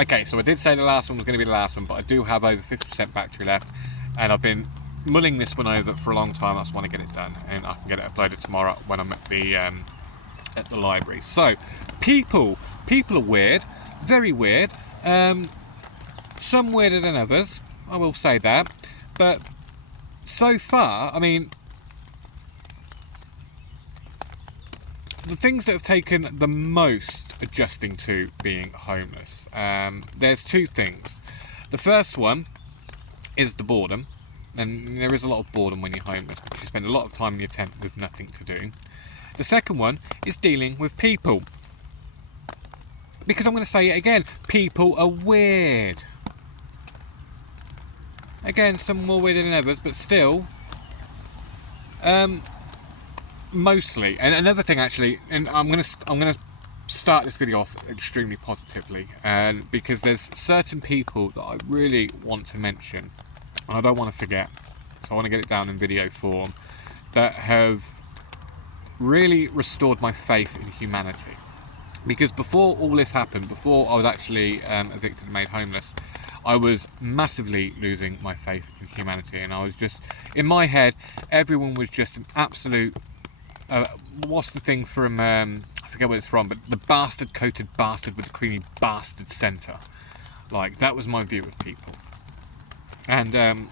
Okay, so I did say the last one was going to be the last one, but I do have over 50% battery left, and I've been mulling this one over for a long time. That's when I get it done, and I can get it uploaded tomorrow when I'm at the library. So, people are weird, very weird. Some weirder than others, I will say that. But so far, I mean, the things that have taken the most adjusting to being homeless, there's two things. The first one is the boredom, and there is a lot of boredom when you're homeless because you spend a lot of time in your tent with nothing to do. The second one is dealing with people, because I'm going to say it again, people are weird. Again, some more weirder than others, but still, mostly. And another thing, actually, and I'm gonna start this video off extremely positively, and because there's certain people that I really want to mention, and I don't want to forget, so I want to get it down in video form, that have really restored my faith in humanity. Because before all this happened, before I was actually evicted and made homeless, I was massively losing my faith in humanity, and I was just, in my head, everyone was just an absolute, what's the thing from, I forget where it's from, but the bastard coated bastard with the creamy bastard centre. Like, that was my view of people. And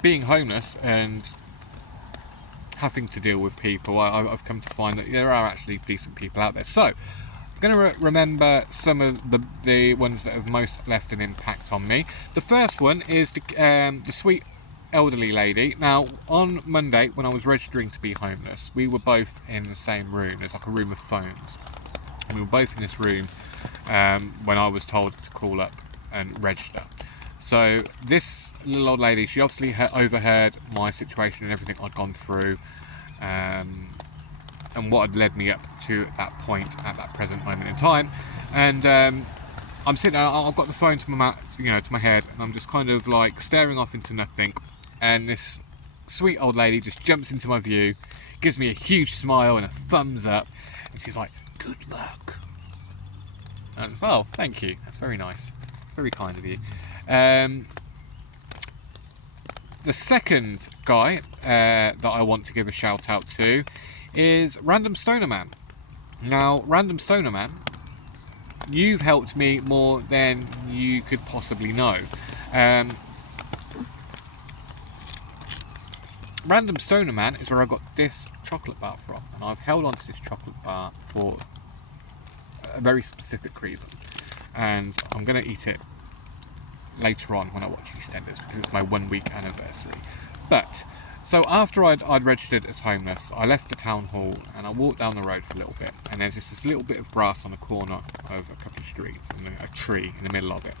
being homeless and having to deal with people, I've come to find that there are actually decent people out there. So, I'm going to remember some of the ones that have most left an impact on me. The first one is the sweet elderly lady. Now, on Monday, when I was registering to be homeless, we were both in the same room. There's like a room of phones. And we were both in this room when I was told to call up and register. So this little old lady, she obviously overheard my situation and everything I'd gone through, and what had led me up to that point at that present moment in time. And I'm sitting there, I've got the phone to my head, and I'm just kind of like staring off into nothing. And this sweet old lady just jumps into my view, gives me a huge smile and a thumbs up, and she's like, "Good luck." And I was like, "Oh, thank you. That's very nice. Very kind of you." The second guy that I want to give a shout out to is Random Stoner Man. Now, Random Stoner Man, you've helped me more than you could possibly know. Random Stoner Man is where I got this chocolate bar from, and I've held on to this chocolate bar for a very specific reason, and I'm going to eat it later on when I watch EastEnders because it's my 1 week anniversary. But so after I'd registered as homeless, I left the town hall and I walked down the road for a little bit, and there's just this little bit of grass on the corner of a couple of streets and a tree in the middle of it,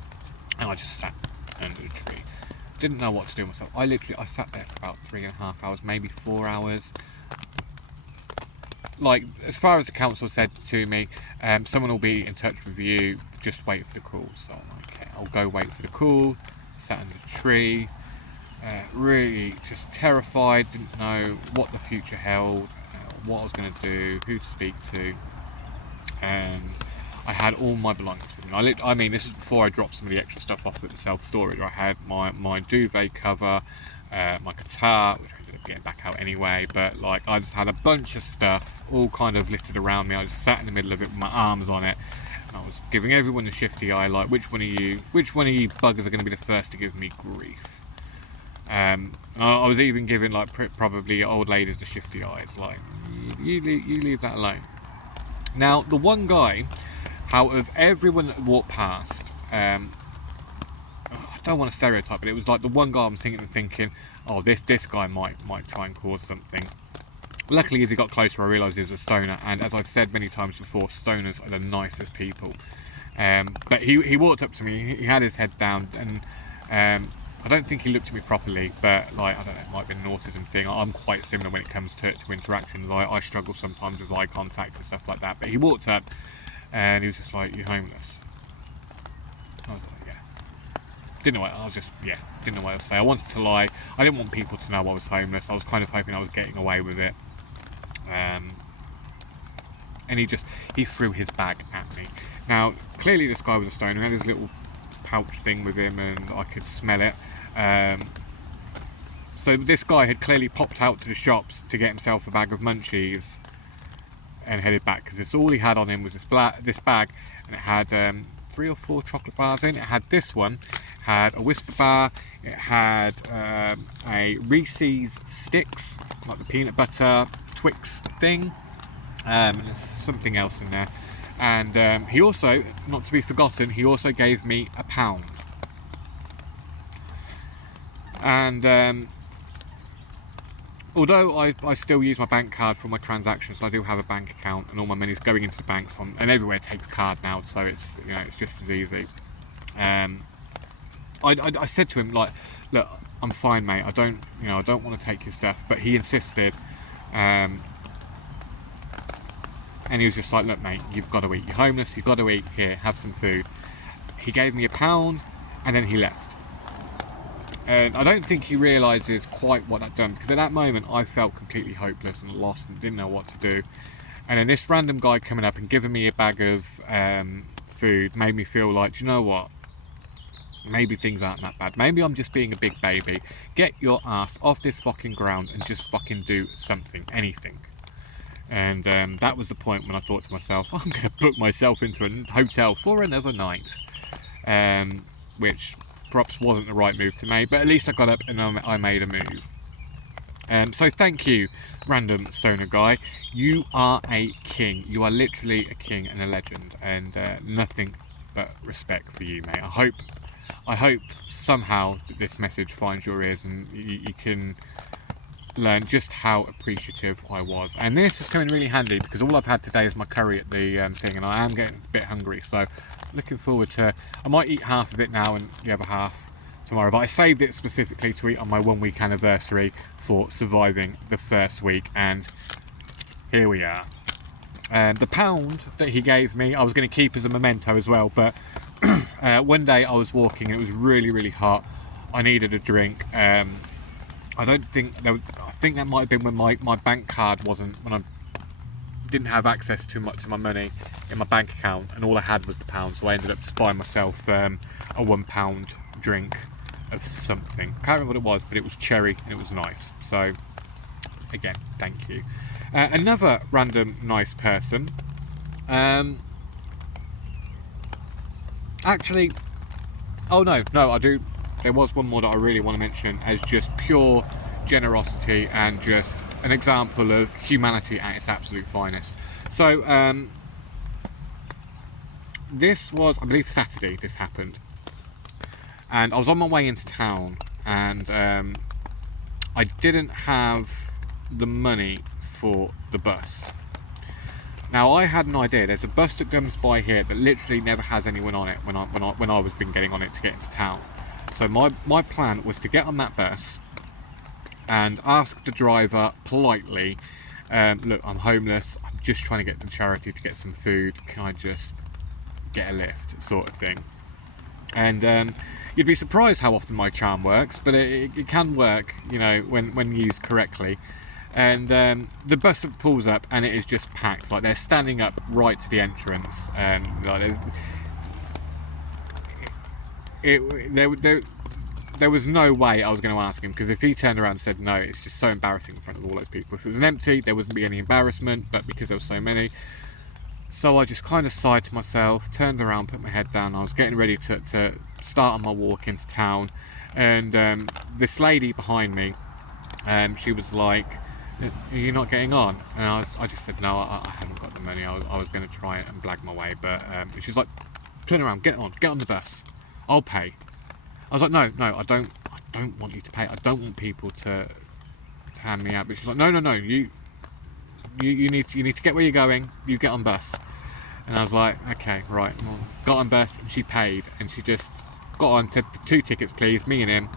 and I just sat under the tree. Didn't know what to do with myself. I sat there for about 3.5 hours, maybe 4 hours. Like, as far as the council said to me, someone will be in touch with you, just wait for the call. So I'm like, okay, I'll go wait for the call. Sat under the tree, really just terrified, didn't know what the future held, what I was going to do, who to speak to, and I had all my belongings with me. I mean, this is before I dropped some of the extra stuff off at the self-storage. I had my duvet cover, my guitar, which I ended up getting back out anyway, but like I just had a bunch of stuff all kind of littered around me. I just sat in the middle of it with my arms on it, and I was giving everyone the shifty eye, like, which one of you buggers are going to be the first to give me grief? I was even giving like probably old ladies the shifty eyes, like, you leave that alone. Now, the one guy out of everyone that walked past, I don't want to stereotype, but it was like the one guy I'm thinking, oh, this guy might try and cause something. Luckily, as he got closer, I realised he was a stoner, and as I've said many times before, stoners are the nicest people. But he walked up to me, he had his head down, and I don't think he looked at me properly, but like, I don't know, it might be an autism thing. I'm quite similar when it comes to interactions. I struggle sometimes with eye contact and stuff like that. But he walked up and he was just like, "You homeless?" I was like, "Yeah." Didn't know what else to say. I wanted to lie. I didn't want people to know I was homeless. I was kind of hoping I was getting away with it. And he threw his bag at me. Now, clearly this guy was a stoner. He had his little pouch thing with him, and I could smell it. So this guy had clearly popped out to the shops to get himself a bag of munchies and headed back, because it's all he had on him was this bag, and it had 3 or 4 chocolate bars in. It had this one, had a Whisper bar, it had a Reese's Sticks, like the peanut butter Twix thing, and there's something else in there. And he also, not to be forgotten, he also gave me £1. And although I still use my bank card for my transactions, I do have a bank account, and all my money's going into the banks, and everywhere takes card now, so it's, you know, it's just as easy. I said to him, like, look, I'm fine, mate. I don't want to take your stuff, but he insisted, and he was just like, look, mate, you've got to eat. You're homeless. You've got to eat. Here, have some food. He gave me £1, and then he left. And I don't think he realises quite what that done, because at that moment I felt completely hopeless and lost and didn't know what to do. And then this random guy coming up and giving me a bag of food made me feel like, do you know what? Maybe things aren't that bad. Maybe I'm just being a big baby. Get your ass off this fucking ground and just fucking do something, anything. And that was the point when I thought to myself, I'm going to book myself into a hotel for another night. Which perhaps wasn't the right move to make, but at least I got up and I made a move. So thank you, random stoner guy. You are a king. You are literally a king and a legend, and nothing but respect for you, mate. I hope somehow that this message finds your ears, and you can learn just how appreciative I was. And this is coming really handy, because all I've had today is my curry at the thing, and I am getting a bit hungry, so looking forward to, I might eat half of it now and the other half tomorrow, but I saved it specifically to eat on my 1 week anniversary for surviving the first week, and here we are. The £1 that he gave me I was going to keep as a memento as well, but one day I was walking and it was really, really hot. I needed a drink. I think that might have been when my bank card wasn't, when I didn't have access to much of my money in my bank account, and all I had was the £1, so I ended up just buying myself a £1 drink of something. Can't remember what it was, but it was cherry and it was nice. So again, thank you. Another random nice person, actually, oh no, I do, there was one more that I really want to mention as just pure generosity and just an example of humanity at its absolute finest. So this was, I believe, Saturday this happened, and I was on my way into town, and I didn't have the money for the bus. Now I had an idea. There's a bus that comes by here that literally never has anyone on it when I was been getting on it to get into town. So my plan was to get on that bus and ask the driver politely, look, I'm homeless, I'm just trying to get to charity to get some food, can I just get a lift, sort of thing. And you'd be surprised how often my charm works, but it can work, you know, when used correctly. And the bus pulls up and it is just packed, like they're standing up right to the entrance, and like there was no way I was going to ask him, because if he turned around and said no, it's just so embarrassing in front of all those people. If it was an empty, there wouldn't be any embarrassment, but because there were so many, so I just kind of sighed to myself, turned around, put my head down. I was getting ready to start on my walk into town, and this lady behind me, she was like, are you not getting on? And I just said no, I haven't got the money. I was going to try it and blag my way, but she's like, turn around, get on the bus, I'll pay. I was like, no, I don't want you to pay. I don't want people to hand me out. But she's like, no, you need to get where you're going. You get on bus. And I was like, okay, right. Well, got on bus, and she paid, and she just got on, said 2 tickets please, me and him,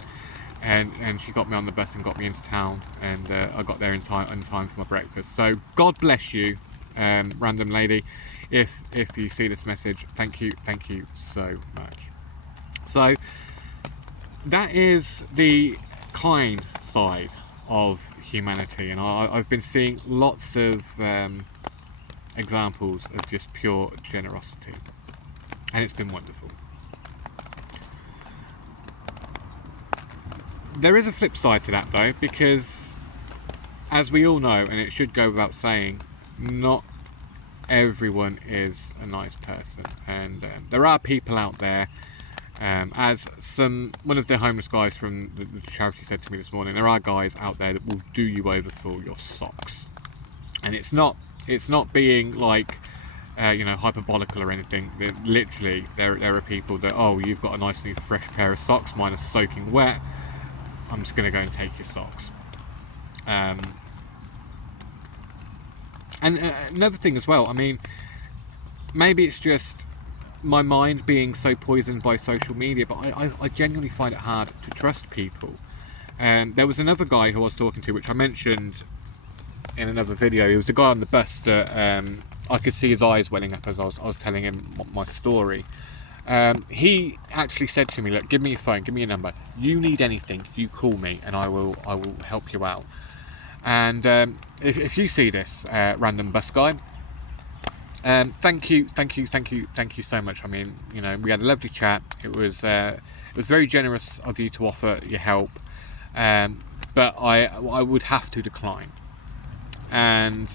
and she got me on the bus and got me into town, and I got there in time for my breakfast. So God bless you, random lady, if you see this message. Thank you so much. So that is the kind side of humanity, and I've been seeing lots of examples of just pure generosity. and it's been wonderful. There is a flip side to that though, because as we all know, and it should go without saying, not everyone is a nice person, and there are people out there, as one of the homeless guys from the charity said to me this morning, there are guys out there that will do you over for your socks, and it's not being like hyperbolical or anything. Literally, there are people that, oh, you've got a nice new fresh pair of socks, mine are soaking wet, I'm just going to go and take your socks. And another thing as well, I mean, maybe it's just my mind being so poisoned by social media, but I genuinely find it hard to trust people. There was another guy who I was talking to, which I mentioned in another video. He was the guy on the bus that I could see his eyes welling up as I was telling him my story. He actually said to me, look, give me your phone, give me your number, you need anything, you call me and I will help you out. And if you see this random bus guy, thank you so much. I mean, we had a lovely chat. It was very generous of you to offer your help, but I would have to decline. And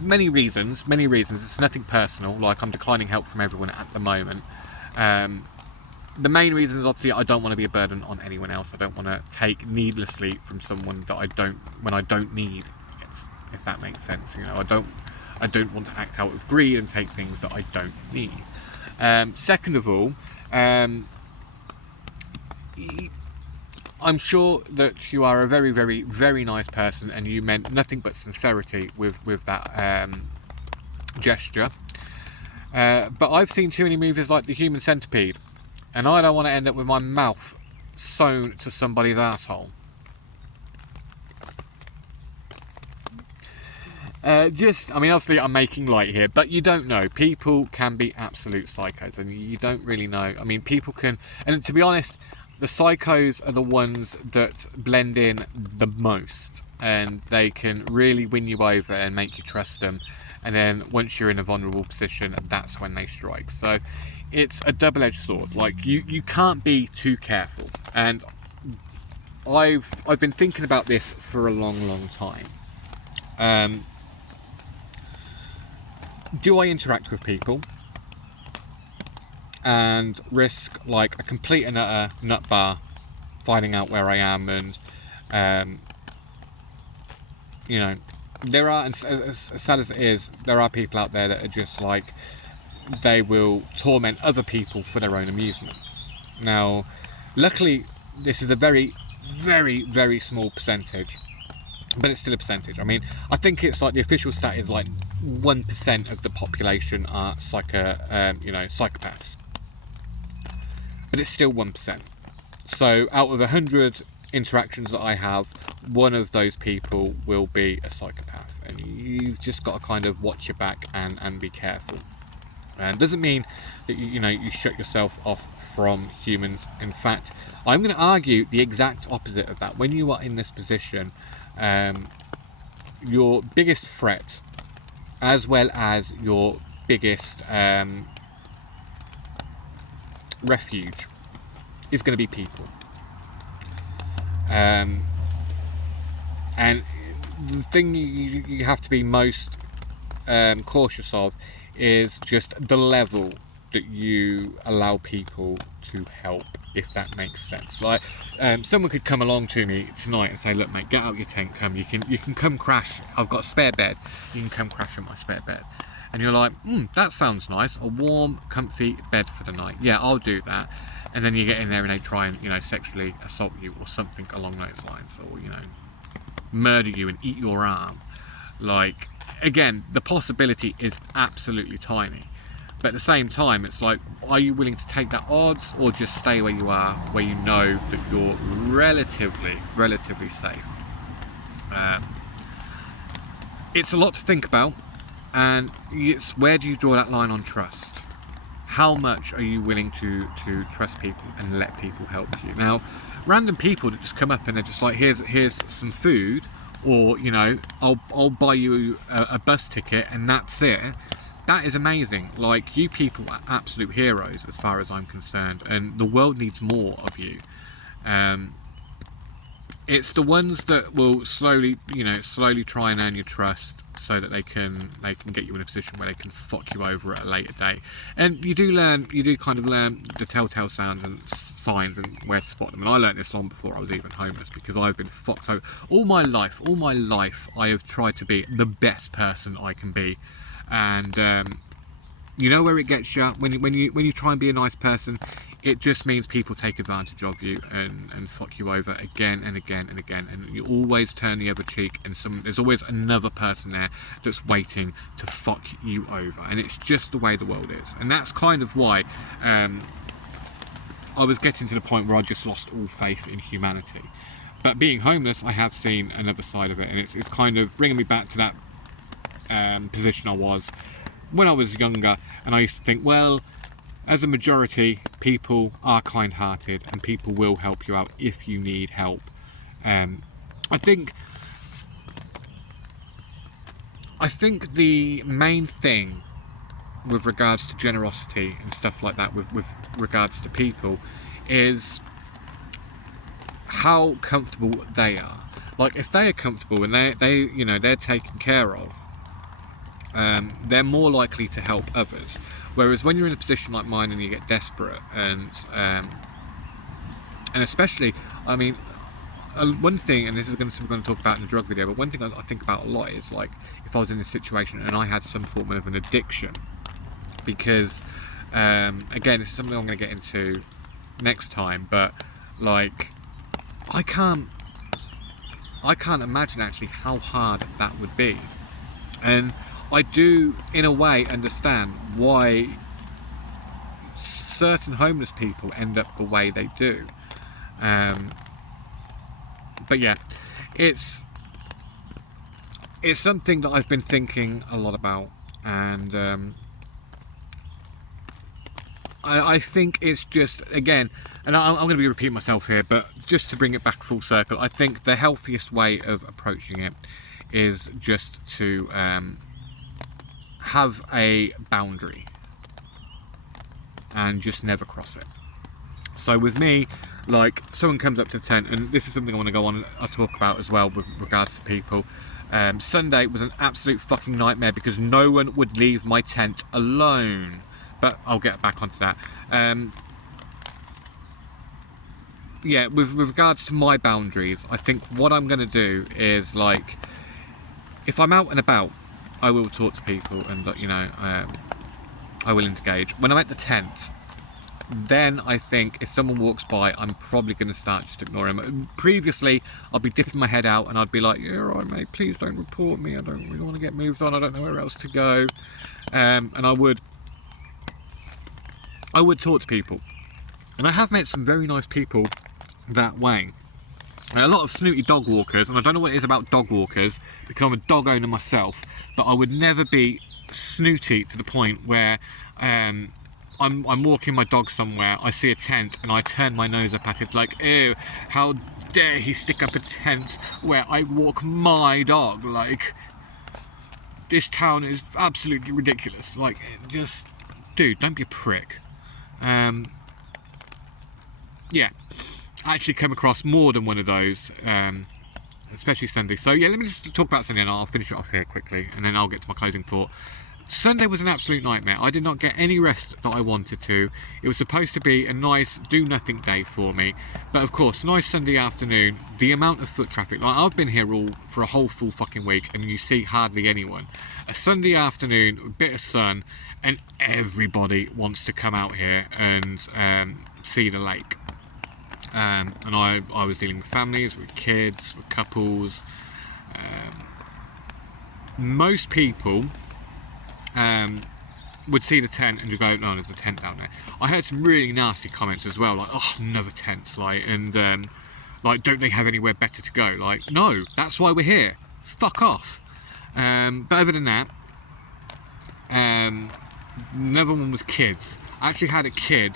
many reasons, it's nothing personal, like I'm declining help from everyone at the moment. The main reason is obviously I don't want to be a burden on anyone else. I don't want to take needlessly from someone that I don't need it, if that makes sense. I don't want to act out of greed and take things that I don't need. Second of all, I'm sure that you are a very, very, very nice person, and you meant nothing but sincerity with that gesture. But I've seen too many movies like The Human Centipede, and I don't want to end up with my mouth sewn to somebody's asshole. Obviously I'm making light here, but you don't know. People can be absolute psychos, and you don't really know. I mean, people can, and to be honest, the psychos are the ones that blend in the most, and they can really win you over and make you trust them. And then once you're in a vulnerable position, that's when they strike. So it's a double-edged sword. Like you can't be too careful. And I've been thinking about this for a long time. Do I interact with people and risk like a complete and utter nut bar finding out where I am? And there are, as sad as it is, there are people out there that are just like, they will torment other people for their own amusement. Now, luckily, this is a very, very, very small percentage, but it's still a percentage. I mean, I think it's like the official stat is like 1% of the population are psychopaths, but it's still 1%. So out of 100 interactions that I have, one of those people will be a psychopath, and you've just got to kind of watch your back and be careful. And doesn't mean that you shut yourself off from humans. In fact, I'm going to argue the exact opposite of that. When you are in this position, your biggest threat, as well as your biggest refuge, is going to be people. And the thing you have to be most cautious of is just the level that you allow people to help, if that makes sense. Like, someone could come along to me tonight and say, look mate, get out your tent, come, you can come crash, I've got a spare bed, you can come crash on my spare bed. And you're like, that sounds nice, a warm, comfy bed for the night. Yeah, I'll do that. And then you get in there and they try and, sexually assault you or something along those lines, or, murder you and eat your arm. Like, again, the possibility is absolutely tiny. But at the same time, it's like, are you willing to take that odds, or just stay where you are, where you know that you're relatively safe? It's a lot to think about, and it's where do you draw that line on trust? How much are you willing to trust people and let people help you? Now, random people that just come up and they're just like, here's some food, or I'll buy you a bus ticket and that's it. that is amazing. Like, you people are absolute heroes as far as I'm concerned, and the world needs more of you. It's the ones that will slowly try and earn your trust, so that they can get you in a position where they can fuck you over at a later date. And you do kind of learn the telltale sounds and signs and where to spot them. And I learned this long before I was even homeless, because I've been fucked over all my life. I have tried to be the best person I can be, and you know where it gets you when you try and be a nice person. It just means people take advantage of you and fuck you over again and again and again, and you always turn the other cheek, and there's always another person there that's waiting to fuck you over, and it's just the way the world is. And that's kind of why I was getting to the point where I just lost all faith in humanity. But being homeless, I have seen another side of it, and it's kind of bringing me back to that position I was when I was younger, and I used to think, well, as a majority, people are kind-hearted and people will help you out if you need help. I think the main thing with regards to generosity and stuff like that, with regards to people, is how comfortable they are. Like, if they are comfortable and they're taken care of, they're more likely to help others. Whereas when you're in a position like mine and you get desperate, and especially, I mean, one thing, and this is something we're going to talk about in the drug video, but one thing I think about a lot is, like, if I was in this situation and I had some form of an addiction, because again, this is something I'm going to get into next time, but like, I can't imagine actually how hard that would be. And I do, in a way, understand why certain homeless people end up the way they do. But yeah, it's something that I've been thinking a lot about, and I think it's just, again, and I'm going to be repeating myself here, but just to bring it back full circle, I think the healthiest way of approaching it is just to have a boundary and just never cross it. So with me, like, someone comes up to the tent, and this is something I want to go on and talk about as well with regards to people. Sunday was an absolute fucking nightmare because no one would leave my tent alone, but I'll get back onto that. Yeah, with regards to my boundaries, I think what I'm going to do is, like, if I'm out and about, I will talk to people, and I will engage. When I'm at the tent, then I think if someone walks by, I'm probably going to start just ignoring them. Previously, I'd be dipping my head out and I'd be like, yeah, all right, mate, please don't report me. I don't really want to get moved on. I don't know where else to go. And I would talk to people. And I have met some very nice people that way. A lot of snooty dog walkers, and I don't know what it is about dog walkers, because I'm a dog owner myself, but I would never be snooty to the point where I'm walking my dog somewhere, I see a tent, and I turn my nose up at it like, ew, how dare he stick up a tent where I walk my dog? Like, this town is absolutely ridiculous. Like, just, dude, don't be a prick. Yeah. I actually come across more than one of those, especially Sunday. So yeah, let me just talk about Sunday and I'll finish it off here quickly, and then I'll get to my closing thought. Sunday was an absolute nightmare. I did not get any rest that I wanted to. It was supposed to be a nice do-nothing day for me, but of course, nice Sunday afternoon, the amount of foot traffic, like, I've been here all for a whole full fucking week and you see hardly anyone. A Sunday afternoon, a bit of sun, and everybody wants to come out here and see the lake. And I was dealing with families, with kids, with couples. Most people would see the tent and you go, no, there's a tent down there. I heard some really nasty comments as well, like, oh, another tent, like, and like, don't they have anywhere better to go? Like, no, that's why we're here. Fuck off. But other than that, another one was kids. I actually had a kid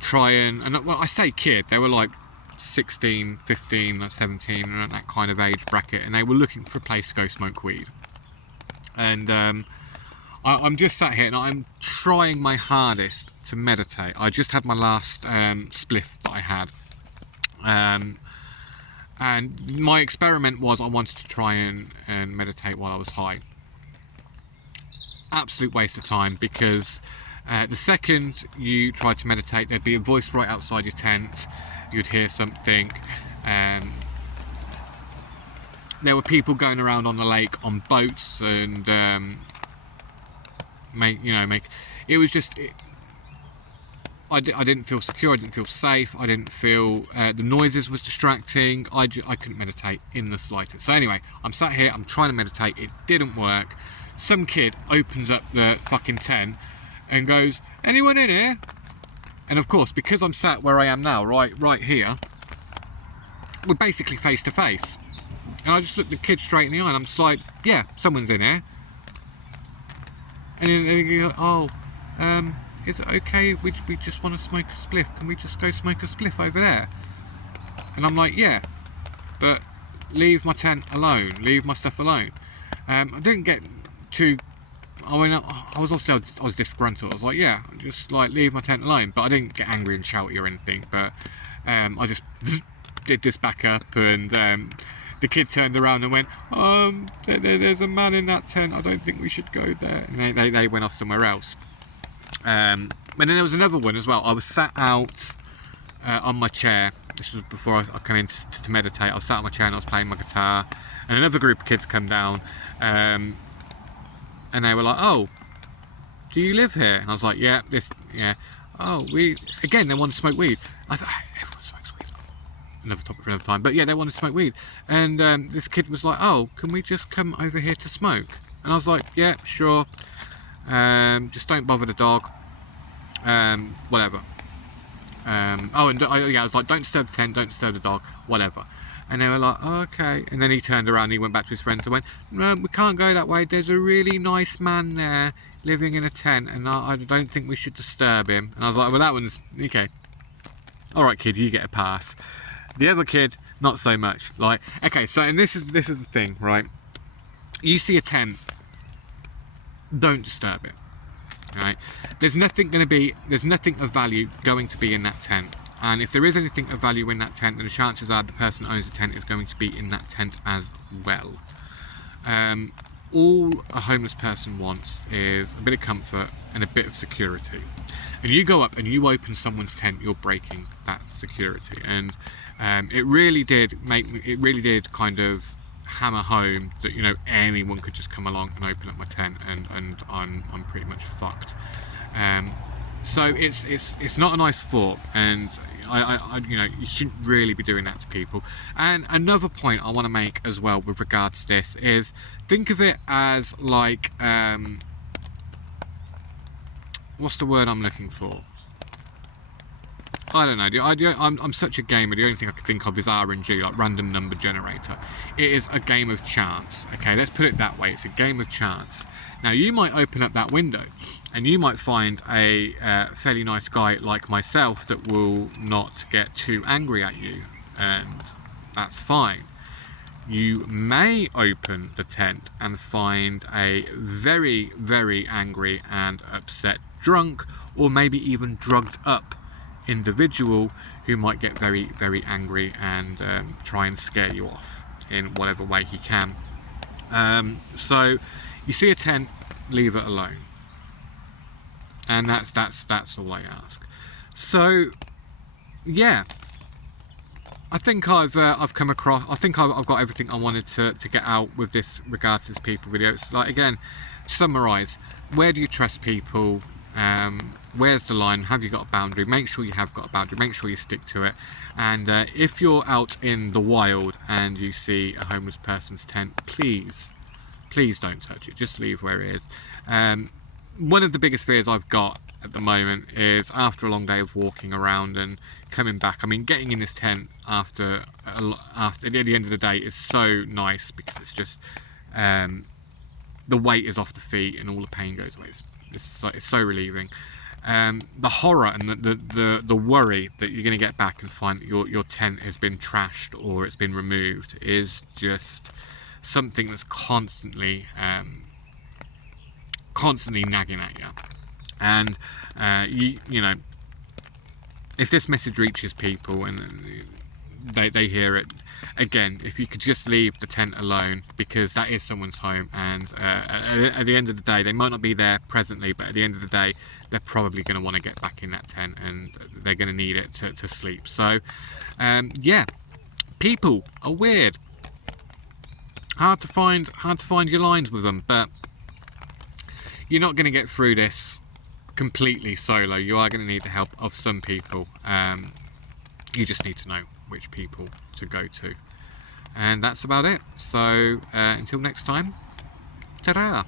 try and well, I say kid, they were like 16, 15, 17, and that kind of age bracket, and they were looking for a place to go smoke weed. And I'm just sat here and I'm trying my hardest to meditate. I just had my last spliff that I had. And my experiment was I wanted to try and meditate while I was high. Absolute waste of time, because the second you try to meditate, there'd be a voice right outside your tent. You'd hear something. There were people going around on the lake on boats, and it was just. I didn't feel secure, I didn't feel safe, I didn't feel, the noises was distracting, I couldn't meditate in the slightest. So anyway, I'm sat here, I'm trying to meditate, it didn't work. Some kid opens up the fucking tent and goes, anyone in here? And of course, because I'm sat where I am now, right here, we're basically face to face. And I just looked the kid straight in the eye and I'm just like, yeah, someone's in here. And he goes, oh, is it okay? We just want to smoke a spliff. Can we just go smoke a spliff over there? And I'm like, yeah, but leave my tent alone. Leave my stuff alone. I didn't get too. I mean, I was disgruntled. I was like, yeah, just like leave my tent alone. But I didn't get angry and shouty or anything. But I just did this back up, and the kid turned around and went, there's a man in that tent. I don't think we should go there. And they went off somewhere else. And then there was another one as well. I was sat out on my chair. This was before I came in to meditate. I was sat on my chair and I was playing my guitar. And another group of kids come down. And they were like, oh, do you live here? And I was like, yeah. Oh, they want to smoke weed. I thought, everyone smokes weed. Another topic for another time. But yeah, they wanted to smoke weed. And this kid was like, oh, can we just come over here to smoke? And I was like, yeah, sure. Just don't bother the dog. Whatever. I was like, don't disturb the tent, don't disturb the dog, whatever. And they were like, oh, okay. And then he turned around and he went back to his friends and went, no, we can't go that way. There's a really nice man there living in a tent, and I don't think we should disturb him. And I was like, well, that one's okay. All right, kid, you get a pass. The other kid, not so much. Like, okay, so and this is the thing, right? You see a tent, don't disturb it. Right? There's nothing of value going to be in that tent. And if there is anything of value in that tent, then the chances are the person who owns the tent is going to be in that tent as well. All a homeless person wants is a bit of comfort and a bit of security. And you go up and you open someone's tent, you're breaking that security. And it really did kind of hammer home that, you know, anyone could just come along and open up my tent and I'm pretty much fucked. So it's not a nice thought, and I you shouldn't really be doing that to people. And another point I want to make as well with regard to this is, think of it as like what's the word I'm looking for? I don't know. I'm such a gamer. The only thing I can think of is RNG, like random number generator. It is a game of chance. Okay, let's put it that way. It's a game of chance. Now, you might open up that window and you might find a fairly nice guy like myself that will not get too angry at you, and that's fine. You may open the tent and find a very, very angry and upset drunk, or maybe even drugged up individual who might get very, very angry and try and scare you off in whatever way he can. So you see a tent, leave it alone, and that's all I ask. So yeah, I think I've come across. I think I've got everything I wanted to get out with this regards to this people video. It's like, again, summarise: where do you trust people? Where's the line? Have you got a boundary? Make sure you have got a boundary. Make sure you stick to it. And if you're out in the wild and you see a homeless person's tent, please don't touch it. Just leave where it is. One of the biggest fears I've got at the moment is, after a long day of walking around and coming back, I mean, getting in this tent after at the end of the day is so nice, because it's just the weight is off the feet and all the pain goes away. It's so relieving. The horror and the worry that you're going to get back and find that your tent has been trashed or it's been removed is just something that's constantly constantly nagging at you. And you know, if this message reaches people and they hear it, again, if you could just leave the tent alone, because that is someone's home, and at the end of the day, they might not be there presently, but at the end of the day, they're probably going to want to get back in that tent, and they're going to need it to sleep. So yeah, people are weird, hard to find your lines with them, but you're not going to get through this completely solo. You are going to need the help of some people. You just need to know which people to go to, and that's about it. So until next time, ta-da.